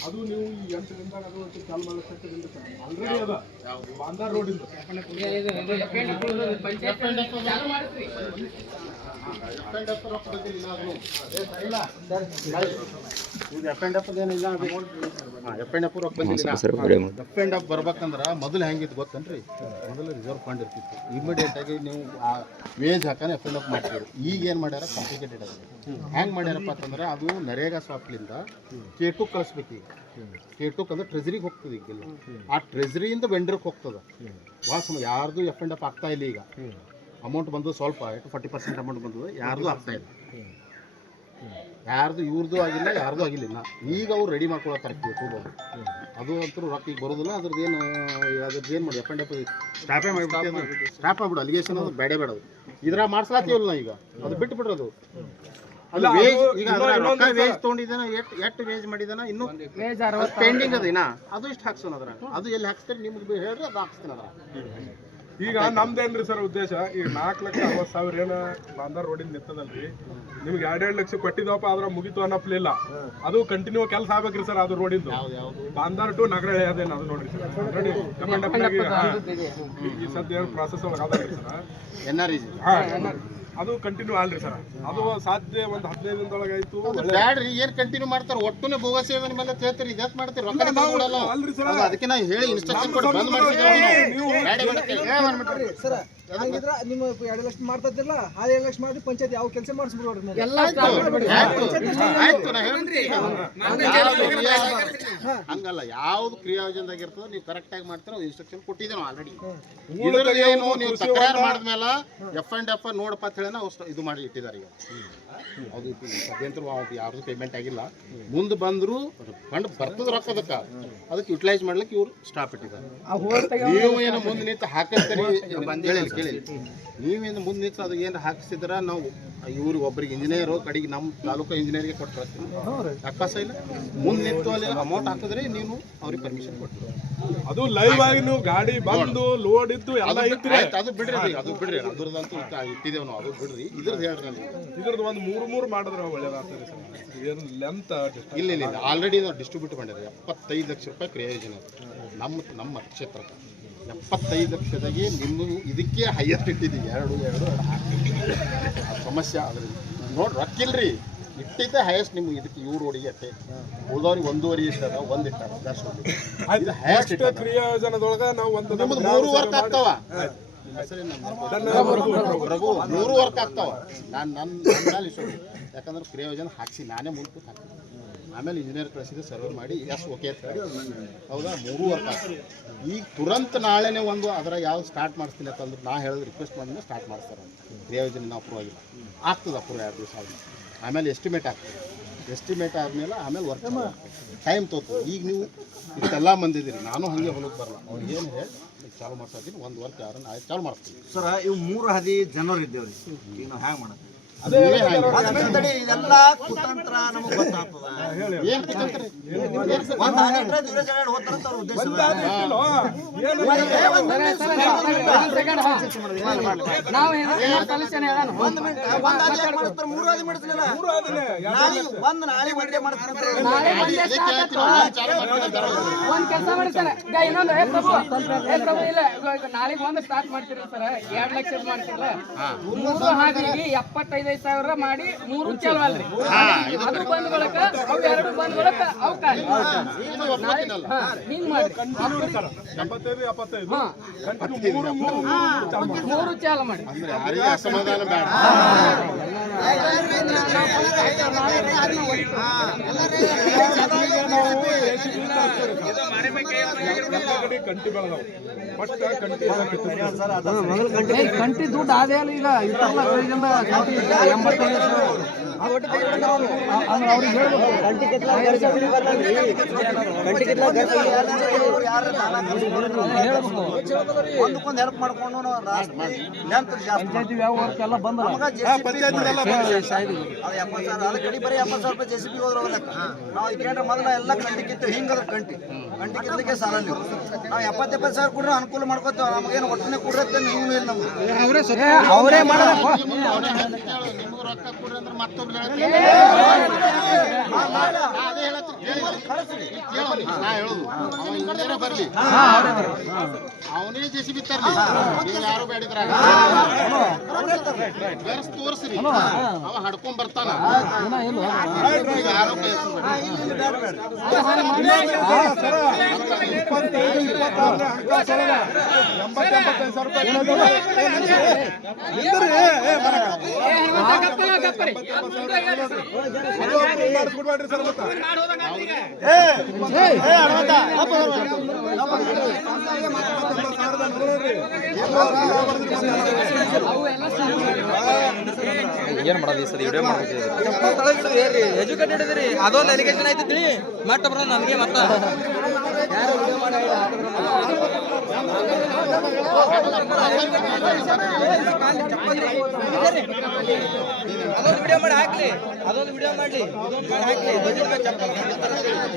ಅದ ನೀವು ಈ ಎಂಟು ದಿನದಾಗ ಅದು ಒಂದು ಚಾಲು ಮಾಡಕ್ಕೆ ಸರ್ ಆಲ್ರೆಡಿ ಅದ ಬಾಂದಾರ್ ರೋಡ್ ಇಂದ ಬರ್ಬೇಕಂದ್ರೆ ಮೊದಲು ಹೆಂಗಿತ್ತು ಗೊತ್ತೇನ್ರಿ? ಮೊದಲು ರಿಸರ್ವ್ ಫಂಡ್ ಇರ್ತಿತ್ತು. ಇಮಿಡಿಯೇಟ್ ಆಗಿ ನೀವು ಆ ವೇಜ್ ಹಾಕಾನೆ ಎಫ್ ಅಂಡ್ ಎಫ್ ಮಾಡ್ತೀವಿ ಈಗ ಏನು ಮಾಡ್ಯಾರ? ಕಾಂಪ್ಲಿಕೇಟೆಡ್ ಅದ ಹೆಂಗೆ ಮಾಡ್ಯಾರಪ್ಪ ಅಂತಂದ್ರೆ ಅದು ನರೇಗಾ ಸಾಫ್ಟ್ಲಿಂದ ಕೆ ಟು ಕಳಿಸ್ಬೇಕು ಈಗ. ಕೆ ಟು ಅಂದ್ರೆ ಟ್ರೆಜರಿಗೆ ಹೋಗ್ತದೆ ಈಗ ಆ ಟ್ರೆಜರಿಯಿಂದ ವೆಂಡರ್ಗೆ ಹೋಗ್ತದೆ. ಭಾಳ ಸಮ ಯಾರ್ದು ಎಫ್ ಆ್ಯಂಡ್ ಅಪ್ ಆಗ್ತಾ ಇಲ್ಲ ಈಗ. ಅಮೌಂಟ್ ಬಂದು ಸ್ವಲ್ಪ ಫಾರ್ಟಿ ಪರ್ಸೆಂಟ್ ಅಮೌಂಟ್ ಬಂದದ ಯಾರ್ದು ಆಗ್ತಾ ಇಲ್ಲ. ಯಾರ್ದು ಇವ್ರದ್ದು ಆಗಿಲ್ಲ, ಯಾರ್ದು ಆಗಿಲ್ಲ. ಈಗ ಅವ್ರು ರೆಡಿ ಮಾಡ್ಕೊಳತ್ತಾರೆ ಯೂಟ್ಯೂಬ್ ಅವರು ಅದು ಅಂತೂ ರೊಕ್ಕ ಈಗ ಬರೋದಿಲ್ಲ, ಅದ್ರದ್ದು ಏನು ಅದ್ರದ್ದು ಏನು ಮಾಡಿ ಎಫ್ ಆ್ಯಂಡ್ ಎಫ್ ಸ್ಟಾಪೇ ಮಾಡಿಬಿಟ್ಟು ಅದು. ಸ್ಟಾಪ್ ಮಾಡ್ಬಿಡು ಅಲಿಗೇಷನ್ ಅದು ಬೇಡ ಬೇಡ ಅದು. ಇದ್ರಾಗ ಮಾಡ್ಸ್ಲಾತೀವಲ್ಲ ಈಗ. ಅದು ಬಿಟ್ಟು ಬಿಡ್ರದು ಎಷ್ಟು ವೇಜ್ ಮಾಡಿದಾನ ಇನ್ನೂ ಪೆಂಡಿಂಗ್ ಅದ ಅದು ಇಷ್ಟು ಹಾಕ್ಸೋಣ ಅದ್ರ ಅದು ಎಲ್ಲಿ ಹಾಕ್ಸ್ತಾರೆ? ನಿಮ್ಗೆ ಹೇಳ್ರಿ ಅದು ಹಾಕ್ಸ್ತೀನಿ ಅದ್ರ ಈಗ ನಮ್ದೇನ್ರಿ ಸರ್ ಉದ್ದೇಶ? ಈಗ ನಾಲ್ಕು ಲಕ್ಷ ಅರವತ್ತು ಸಾವಿರ ಏನ ಬಾಂದಾರ್ ರೋಡಿನ ನಿಂತದಲ್ರಿ. ನಿಮ್ಗೆ ಎರಡೆರಡು ಲಕ್ಷ ಕೊಟ್ಟಿದವಪ್ಪ ಆದ್ರೆ ಮುಗಿತು ಅನ್ನಪ್ಲಿಲ್ಲ ಅದು ಕಂಟಿನ್ಯೂ ಕೆಲಸ ಆಗ್ಬೇಕ್ರಿ ಸರ್ ಅದು ರೋಡಿಂದು. ಬಾಂಧಾರ್ ಬಾಂದಾರ್ ಟು ನಗರ ಅದೇನು ಅದು ನೋಡ್ರಿ ಸರ್. ನೋಡಿ ಕಮಾಂಡ್ ಈ ಸದ್ಯ ಪ್ರಾಸೆಸ್ ಒಳಗೆ ಅದಾವ್ರಿ ಸರ್? ಎನ್ ಆರ್ ಇ ಅದು ಕಂಟಿನ್ಯೂ ಆಲ್ರಿ ಸರ್ ಅದು ಸಾಧ್ಯ ಒಂದು ಹದಿನೈದು ದಿನದೊಳಗೆ ಆಯ್ತು ಬ್ಯಾಡ್ರಿ ಏನ್ ಕಂಟಿನ್ಯೂ ಮಾಡ್ತಾರೆ? ಒಟ್ಟುನೆ ಭೋಗ ಸೇವನೆ ಮೇಲೆ ಹೇಳ್ತೀರಿ ಇದ್ಯಾಕ್ ಮಾಡ್ತೀರಿ? ರೊಕ್ಕ ಕೊಡಲ್ಲ ಅಲ್ರಿ ಸರ್ ಅದು ಅದಕ್ಕೆ ನಾ ಹೇಳಿ ಇನ್ಸ್ಟ್ರಕ್ಷನ್ ಕೊಟ್ಟು ಬಂದ್ ಮಾಡ್ತಿದ್ದೇವೆ ಸರ್ ಹಂಗಿದ್ರ ನಿಮ್ಮ ಎರಡು ಲಕ್ಷ ಮಾಡ್ತಿದ್ದಿಲ್ಲ ಆ ಎರಡು ಲಕ್ಷ ಮಾಡಿ ಪಂಚಾಯತ್ ಯಾವ ಕೆಲಸ ಮಾಡಿಸ್ಬಿಡ್ರಿ ಹೇಳ್ತೀನಿ. ಹಂಗಲ್ಲ ಯಾವ್ದು ಕ್ರಿಯಾಯೋಜನದಾಗ ಇರ್ತದೆ ನೀವು ಕರೆಕ್ಟ್ ಆಗಿ ಮಾಡ್ತೀರ ಇನ್ಸ್ಟ್ರಕ್ಷನ್ ಕೊಟ್ಟಿದ್ದೇವೆ ಆಲ್ರೆಡಿ ಏನು ನೀವು ತಕರಾರು ಮಾಡಿದ್ಮೇಲೆ ಎಫ್ ಅಂಡ್ ಎಫ್ ನೋಡಪ್ಪ ಅಂತ ಹೇಳಿ ನಾವು ಇದು ಮಾಡಿ ಇಟ್ಟಿದ್ದಾರೆ ಈಗ. ಅದು ಸದ್ಯಂತರ ಯಾರ್ದು ಪೇಮೆಂಟ್ ಆಗಿಲ್ಲ. ಮುಂದೆ ಬಂದ್ರು ಫಂಡ್ ಬರ್ತದ ರೊಕ್ಕ ಅದಕ್ಕೆ ಅದಕ್ಕೆ ಯುಟಿಲೈಸ್ ಮಾಡ್ಲಿಕ್ಕೆ ಇವ್ರು ಸ್ಟಾಪ್ ಇಟ್ಟಿದ್ದಾರೆ. ನೀವು ಏನು ಮುಂದೆ ನಿಂತು ಹಾಕಿಸ್ತೀರಿ ಕೇಳಿ ಕೇಳಿ ನೀವೇನು ಮುಂದೆ ನಿಂತು ಅದು ಏನು ಹಾಕಿಸಿದ್ರ ನಾವು ಇವ್ರು ಒಬ್ರಿಗೆ ಇಂಜಿನಿಯರು ಕಡೆಗೆ ನಮ್ಮ ತಾಲೂಕು ಇಂಜಿನಿಯರ್ಗೆ ಕೊಟ್ಟು ಕಳಿಸ್ತೀವಿ ಅಕ್ಕಾಸ ಇಲ್ಲ? ಮುಂದೆ ನಿಂತು ಅಲ್ಲಿ ಅಮೌಂಟ್ ಹಾಕಿದ್ರೆ ನೀನು ಅವ್ರಿಗೆ ಪರ್ಮಿಷನ್ ಕೊಟ್ಟು ಅದು ಲೈವ್ ಆಗಿ ನೀವು ಗಾಡಿ ಬಂದು ಲೋಡ್ ಇದ್ದು ಎಲ್ಲ ಇದ್ರೆ ಆಯ್ತು ಅದು ಬಿಡ್ರಿ ಅದು- ಬಿಡ್ರಿ ಅದ್ರದಂತೂ ಇಟ್ಟಿದ್ದೇವೆ ನಾವು ಅದು ಬಿಡ್ರಿ. ಇದ್ರದ್ದು ಹೇಳ್ರಿ ನನಗೆ ಇದ್ರದ್ದು ಒಂದು ಮೂರು ಮೂರು ಮಾಡಿದ್ರೆ ಒಳ್ಳೇದಾಗ್ತದೆ ಸರ್. ಏನು ಲೆಂತ್ ಇಲ್ಲ ಇಲ್ಲ ಆಲ್ರೆಡಿ ನಾವು ಡಿಸ್ಟ್ರಿಬ್ಯೂಟ್ ಮಾಡಿರಿ ಎಪ್ಪತ್ತೈದು ಲಕ್ಷ ರೂಪಾಯಿ ಪ್ರಯೋಜನ ನಮ್ಮ ನಮ್ಮ ಕ್ಷೇತ್ರಕ್ಕೆ. ಎಪ್ಪತ್ತೈದು ಲಕ್ಷದಾಗೆ ನಿಮ್ಮ ಇದಕ್ಕೆ ಹೈಯೆಸ್ಟ್ ಇಟ್ಟಿದ್ದೀವಿ. ಎರಡು ಎರಡು. ಸಮಸ್ಯೆ ಅದ್ರ ನೋಡಿ ರೊಕ್ಕಿಲ್ರಿ ಇಟ್ಟಿದ್ದೆ ಹೈಯೆಸ್ಟ್ ನಿಮ್ಗೆ ಇದಕ್ಕೆ ಇವ್ರು ರೋಡಿಗೆ ಅಟ್ಟೆ ಉಳಿದವ್ರಿಗೆ ಒಂದೂವರೆ ಇಟ್ಟಾರ ಒಂದು ಇಟ್ಟಾರ. ಜಾಸ್ತಿ ಇದು ಹೈಯೆಸ್ಟ್ ನೆಕ್ಸ್ಟ್ ಕ್ರಿಯಾಯೋಜನದೊಳಗ ನಾವು ಒಂದು ನಿಮ್ದು ಮೂರು ವರ್ಕ್ ಆಗ್ತಾವ. ಮೂರು ವರ್ಕ್ ಆಗ್ತಾವ. ನಾನು ನನ್ನ ಯಾಕಂದ್ರೆ ಕ್ರಿಯೋಜನ ಹಾಕ್ಸಿ ನಾನೇ ಮುಂದೆ ಹಾಕ್ತೀನಿ. ಆಮೇಲೆ ಇಂಜಿನಿಯರ್ ಕಳಿಸಿದ್ರೆ ಸರ್ವರ್ ಮಾಡಿ ಎಸ್ ಓಕೆ ಅಂತ ಹೇಳಿ ಹೌದಾ? ಮೂರು ಆಗ್ತದೆ ಈಗ ತುರಂತ ನಾಳೆನೇ ಒಂದು ಅದರ ಯಾವ್ದು ಸ್ಟಾರ್ಟ್ ಮಾಡಿಸ್ತೀನಿ ಅಂತಂದ್ರೆ ನಾ ಹೇಳಿದ್ರೆ ರಿಕ್ವೆಸ್ಟ್ ಮಾಡಿದ್ರೆ ಸ್ಟಾರ್ಟ್ ಮಾಡ್ತಾರೆ ದೇವಜನ ನಾವು ಅಪ್ರೂವ್ ಆಗಿಲ್ಲ. ಆಗ್ತದೆ ಅಪ್ರೂವ್ ಎರಡು ದಿವಸ ಆಗಿ ಆಮೇಲೆ ಎಸ್ಟಿಮೇಟ್ ಆಗ್ತದೆ. ಎಸ್ಟಿಮೇಟ್ ಆದಮೇಲೆ ಆಮೇಲೆ ವರ್ಕ್ ಟೈಮ್ ತೋರ್ತದೆ ಈಗ ನೀವು ಇಷ್ಟೆಲ್ಲ ಬಂದಿದ್ದೀರಿ ನಾನು ಹಾಗೆ ಹೊಲಕ್ಕೆ ಬರಲ್ಲ. ಅವ್ರಿಗೆ ಏನು ಹೇಳಿ ಚಾಲು ಮಾಡ್ತಾ ಇದ್ದೀನಿ ಒಂದು ವರ್ಕ್ ಯಾರನ್ನ ಚಾಲು ಮಾಡ್ತೀನಿ. ಸರ್, ಇವು ಮೂರು ಹದಿ ಜನರು ಇದ್ದೇವ್ರಿ. ಈಗ ನಾವು ಹ್ಯಾಂಗೆ ಮಾಡೋದು? ತಡಿ ಇದೆಲ್ಲ ಕುತಂತ್ರ ನಮಗೆ ಗೊತ್ತಾಗ್ತದ. ಒಂದ್ ಹೋಗ್ತಾರಂತ ಅವ್ರ ಉದ್ದೇಶ ಒಂದ್ ಒಂದ್ ಮೂರು ಮಾಡಿಸ್ಲಿಲ್ಲ. ನಾಳೆ ಒಂದ್ ನಾಳೆ ಕೆಲಸ ಇನ್ನೊಂದು ಏ ಪ್ರಭು ಏ ಪ್ರಭು ಇಲ್ಲ ನಾಳೆಗೆ ಒಂದು ಸ್ಟಾರ್ಟ್ ಮಾಡ್ತೀರಿ ಸರ್. ಎರಡ್ ಲಕ್ಷ ಮಾಡ್ತಿರಲ್ಲ? ಮೂರು ಹಾದಿಗೆ ಎಪ್ಪತ್ತೈದೈದು ಸಾವಿರ ಮಾಡಿ ಮೂರು ಚಲವಲ್ರಿ ಅದು ಬಂದ್ ಬಳಕ ಅವು ಎರಡು ಬಂದ್ ಬಳಕ ಅವು ಖಾಲಿ ಹಿಂಗ್ ಮೂರು ಮೂರು ಮೂರು ಚಾಲು ಮಾಡಿ. ಮೂರು ಚಾಲು ಮಾಡಿ. ಅಂದ್ರೆ ಯಾರಿಗೆ ಅಸಮಾಧಾನ ಬೇಡ. ಎಲ್ಲ ಕಡೆ ಕಂಟಿ ದುಡ್ಡು ಆದೇ ಅಲ್ಲ ಈಗ ಇಷ್ಟೆಲ್ಲ ಒಂದಕ್ಕೊಂದು ಹೆಲ್ಪ್ ಮಾಡ್ಕೊಂಡು ಜಾಸ್ತಿ ಎಲ್ಲ ಅದು ಎಪ್ಪತ್ತು ಸಾವಿರ. ಅದಕ್ಕೆ ಕಡಿ ಬರೀ ಎಪ್ಪತ್ತು ಸಾವಿರ ರೂಪಾಯಿ ಜೆ ಸಿ ಬಿ ಹೋದ್ರ ಲೆಕ್ಕ. ನಾವು ಮೊದಲ ಎಲ್ಲ ಕಂಟಿ ಕಿತ್ತು ಹಿಂಗದ ಕಂಟಿ ಕಂಟಿ ಕಿತ್ತಲಿಕ್ಕೆ ಸಾಲ ನೀವು. ನಾವು ಎಪ್ಪತ್ತು ಎಪ್ಪತ್ತು ಸಾವಿರ ಕೊಡ್ರೆ ಅನುಕೂಲ ಮಾಡ್ಕೋತೇವೆ ನಮಗೇನು ಒಟ್ಟನೆ ಕೊಡ್ರತ್ತೆ ನೀವು ಇಲ್ಲ ನಮ್ಗೆ. ಅವರೇ ಮಾಡಬೇಕು ನಿಮ್ಗೆ ರೊಕ್ಕ ಕೊಡ್ರಿ ಅಂದ್ರೆ ಮತ್ತೊಬ್ರು ಹೇಳ್ತೀನಿ ಅದೇ ಹೇಳತ್ತೀನಿ ಕೇಳು, ನಾ ಹೇಳುದು ಅವ ಇಂಜಿನಿಯರ್ ಬರ್ಲಿ ಅವನೇ ಜೆ ಸಿ ಬಿ ತರ್ಲಿ ನೀವು ಯಾರು ಬೇಡಿದ್ರಾಗ ಬೆರ್ಸ್ ತೋರಿಸ್ರಿ ಅವ ಹಡ್ಕೊಂಡ್ ಬರ್ತಾನ ಯಾರು ಕೈ ಎತ್ತಬೇಡಿ. ಇಪ್ಪತ್ತೈದು ಇಪ್ಪತ್ತಾರನೇ ಹಣಕಾಸೊಳಗ ಎಂಬತ್ತು ಎಂಬತ್ತೈದು ಸಾವಿರ ರೂಪಾಯಿ ಏ, ಬರಕ. ಮಾಡೋದು ಈ ಸರಿ ವಿಡಿಯೋ. ಏನು? ಎಜುಕೇಟೆಡ್ ಅದೊಂದು ಎಲಿಗೇಷನ್ ತಿಳಿ ಮಟ್ಟ ಬರೋದು ನನಗೆ ಮತ್ತ ಅದೊಂದು ವಿಡಿಯೋ ಮಾಡಿ ಹಾಕ್ಲಿ ಅದೊಂದು ವಿಡಿಯೋ ಮಾಡ್ಲಿ ಹಾಕ್ಲಿ ಚಪ್ಪಲ್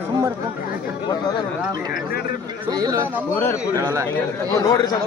ಹೋಮ್ವರ್ಕ್ ಪಂಚಾಯತಿಂದ ನೋಡ್ರಿ ಸರ್